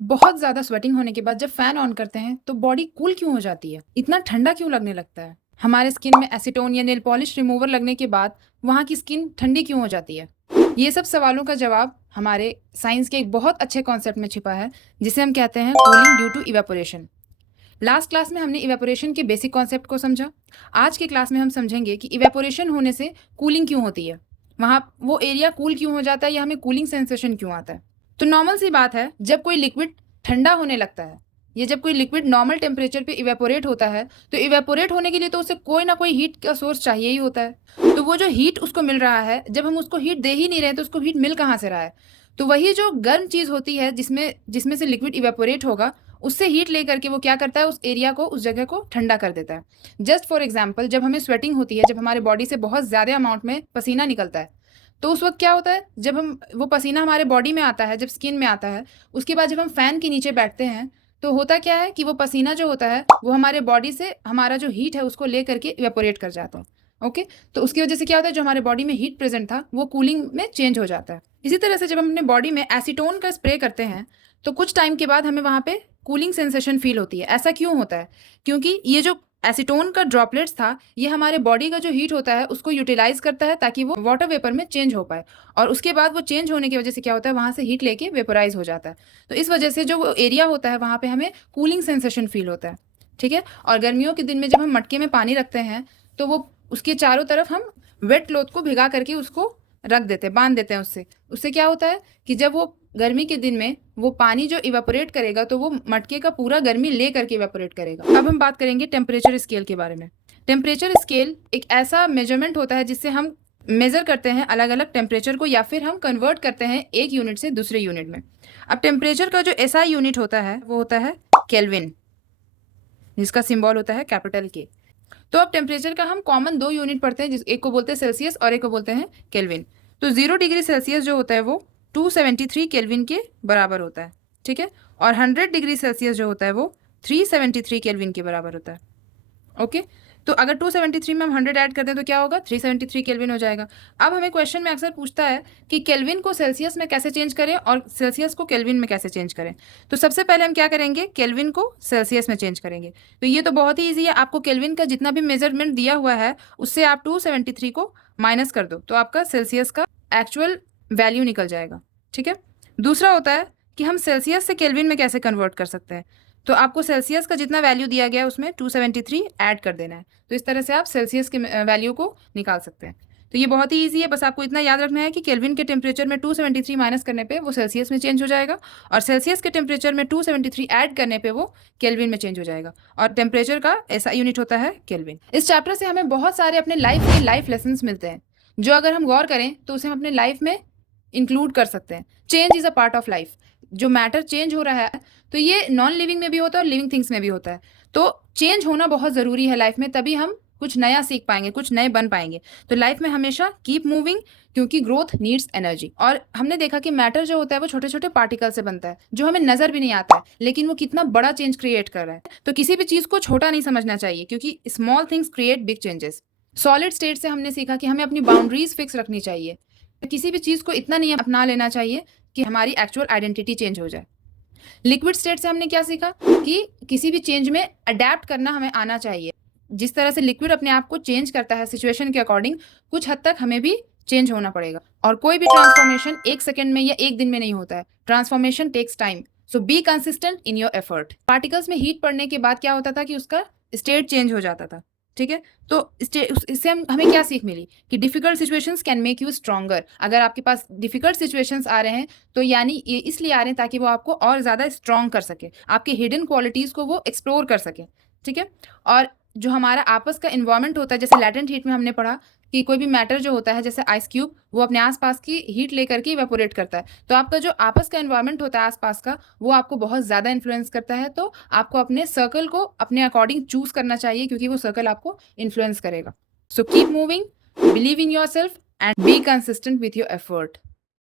बहुत ज़्यादा स्वेटिंग होने के बाद जब फ़ैन ऑन करते हैं तो बॉडी कूल क्यों हो जाती है? इतना ठंडा क्यों लगने लगता है? हमारे स्किन में एसीटोन या नेल पॉलिश रिमूवर लगने के बाद वहाँ की स्किन ठंडी क्यों हो जाती है? ये सब सवालों का जवाब हमारे साइंस के एक बहुत अच्छे कॉन्सेप्ट में छिपा है, जिसे हम कहते हैं cooling due to evaporation. Last class में हमने इवेपोरेशन के बेसिक कॉन्सेप्ट को समझा। आज के क्लास में हम समझेंगे कि इवेपोरेशन होने से कूलिंग क्यों होती है? वहाँ वो एरिया कूल क्यों हो जाता है या हमें कूलिंग सेंसेशन क्यों आता है? तो नॉर्मल सी बात है, जब कोई लिक्विड ठंडा होने लगता है या जब कोई लिक्विड नॉर्मल टेम्परेचर पे इवेपोरेट होता है, तो इवेपोरेट होने के लिए तो उसे कोई ना कोई हीट का सोर्स चाहिए ही होता है। तो वो जो हीट उसको मिल रहा है, जब हम उसको हीट दे ही नहीं रहे तो उसको हीट मिल कहाँ से रहा है? तो वही जो गर्म चीज़ होती है जिसमें जिसमें से लिक्विड इवेपोरेट होगा, उससे हीट लेकर के वो क्या करता है, उस एरिया को, उस जगह को ठंडा कर देता है। जस्ट फॉर एग्जाम्पल, जब हमें स्वेटिंग होती है, जब हमारे बॉडी से बहुत ज़्यादा अमाउंट में पसीना निकलता है, तो उस वक्त क्या होता है, जब हम वो पसीना हमारे बॉडी में आता है, जब स्किन में आता है, उसके बाद जब हम फ़ैन के नीचे बैठते हैं, तो होता क्या है कि वो पसीना जो होता है वो हमारे बॉडी से हमारा जो हीट है उसको ले करके इवेपोरेट कर जाता है। ओके, तो उसकी वजह से क्या होता है, जो हमारे बॉडी में हीट प्रेजेंट था वो कूलिंग में चेंज हो जाता है। इसी तरह से जब हम अपने बॉडी में एसीटोन का स्प्रे करते हैं, तो कुछ टाइम के बाद हमें वहाँ पे कूलिंग सेंसेशन फील होती है। ऐसा क्यों होता है? क्योंकि ये जो एसीटोन का ड्रॉपलेट्स था, ये हमारे बॉडी का जो हीट होता है उसको यूटिलाइज करता है ताकि वो वाटर वेपर में चेंज हो पाए, और उसके बाद वो चेंज होने की वजह से क्या होता है, वहाँ से हीट लेके वेपोराइज हो जाता है। तो इस वजह से जो एरिया होता है वहाँ पे हमें कूलिंग सेंसेशन फील होता है। ठीक है। और गर्मियों के दिन में जब हम मटके में पानी रखते हैं, तो वो उसके चारों तरफ हम वेट क्लॉथ को भिगा करके उसको रख देते हैं, बांध देते हैं। उससे उससे क्या होता है कि जब वो गर्मी के दिन में वो पानी जो इवेपोरेट करेगा, तो वो मटके का पूरा गर्मी ले करके इवेपोरेट करेगा। अब हम बात करेंगे टेम्परेचर स्केल के बारे में। टेम्परेचर स्केल एक ऐसा मेजरमेंट होता है जिससे हम मेजर करते हैं अलग अलग टेम्परेचर को, या फिर हम कन्वर्ट करते हैं एक यूनिट से दूसरे यूनिट में। अब टेम्परेचर का जो एसआई यूनिट होता है वो होता है केल्विन, जिसका सिंबल होता है कैपिटल के। तो अब टेम्परेचर का हम कॉमन दो यूनिट पढ़ते हैं, एक को बोलते हैं सेल्सियस और एक को बोलते हैं केल्विन। तो 0 डिग्री सेल्सियस जो होता है वो 273 केल्विन के बराबर होता है। ठीक है। और 100 डिग्री सेल्सियस जो होता है वो 373 केल्विन के बराबर होता है। ओके। तो अगर 273 में हम 100 ऐड कर दें तो क्या होगा, 373 केल्विन हो जाएगा। अब हमें क्वेश्चन में अक्सर पूछता है कि केल्विन को सेल्सियस में कैसे चेंज करें और सेल्सियस को केल्विन में कैसे चेंज करें। तो सबसे पहले हम क्या करेंगे, केल्विन को सेल्सियस में चेंज करेंगे। तो ये तो बहुत ही ईजी है, आपको केल्विन का जितना भी मेजरमेंट दिया हुआ है उससे आप 273 को माइनस कर दो, तो आपका सेल्सियस का एक्चुअल वैल्यू निकल जाएगा। ठीक है। दूसरा होता है कि हम सेल्सियस से केल्विन में कैसे कन्वर्ट कर सकते हैं। तो आपको सेल्सियस का जितना वैल्यू दिया गया है उसमें 273 ऐड कर देना है। तो इस तरह से आप सेल्सियस के वैल्यू को निकाल सकते हैं। तो ये बहुत ही ईजी है, बस आपको इतना याद रखना है कि केल्विन के टेम्परेचर में 273 माइनस करने पे वो सेल्सियस में चेंज हो जाएगा, और सेल्सियस के टेम्परेचर में 273 ऐड करने पे वो केल्विन में चेंज हो जाएगा। और टेम्परेचर का ऐसा यूनिट होता है केल्विन। इस चैप्टर से हमें बहुत सारे अपने लाइफ के लाइफ लेसन्स मिलते हैं, जो अगर हम गौर करें तो उसे हम अपने लाइफ में इंक्लूड कर सकते हैं। Change is a part of life. जो मैटर चेंज हो रहा है, तो ये नॉन लिविंग में भी होता है और लिविंग थिंग्स में भी होता है। तो चेंज होना बहुत ज़रूरी है लाइफ में, तभी हम कुछ नया सीख पाएंगे, कुछ नए बन पाएंगे। तो लाइफ में हमेशा कीप मूविंग, क्योंकि ग्रोथ नीड्स एनर्जी। और हमने देखा कि मैटर जो होता है वो छोटे छोटे पार्टिकल से बनता है, जो हमें नज़र भी नहीं आता है, लेकिन वो कितना बड़ा चेंज क्रिएट कर रहा है। तो किसी भी चीज़ को छोटा नहीं समझना चाहिए, क्योंकि small things create big changes. Solid state से हमने सीखा कि हमें अपनी बाउंड्रीज फिक्स रखनी चाहिए। किसी भी चीज़ को इतना नहीं अपना लेना चाहिए कि हमारी एक्चुअल आइडेंटिटी चेंज हो जाए। लिक्विड स्टेट से हमने क्या सीखा कि किसी भी चेंज में अडेप्ट करना हमें आना चाहिए। जिस तरह से लिक्विड अपने आप को चेंज करता है सिचुएशन के अकॉर्डिंग, कुछ हद तक हमें भी चेंज होना पड़ेगा। और कोई भी ट्रांसफॉर्मेशन एक सेकंड में या एक दिन में नहीं होता है। Transformation takes time, so be consistent in your effort. Particles में हीट पड़ने के बाद क्या होता था कि उसका स्टेट चेंज हो जाता था। ठीक है। तो इससे हमें क्या सीख मिली कि difficult situations can make you stronger. अगर आपके पास डिफिकल्ट सिचुएशंस आ रहे हैं, तो यानी ये इसलिए आ रहे हैं ताकि वो आपको और ज़्यादा स्ट्रॉन्ग कर सके, आपके हिडन क्वालिटीज़ को वो एक्सप्लोर कर सके। ठीक है। और जो हमारा आपस का इन्वायरमेंट होता है, जैसे लैटेंट हीट में हमने पढ़ा कि कोई भी मैटर जो होता है, जैसे आइस क्यूब, वो अपने आसपास की हीट लेकर के इवेपोरेट करता है। तो आपका जो आपस का इन्वायरमेंट होता है आसपास का, वो आपको बहुत ज़्यादा इन्फ्लुएंस करता है। तो आपको अपने सर्कल को अपने अकॉर्डिंग चूज करना चाहिए, क्योंकि वो सर्कल आपको इन्फ्लुएंस करेगा। So keep moving, believe in your self and be consistent with your effort.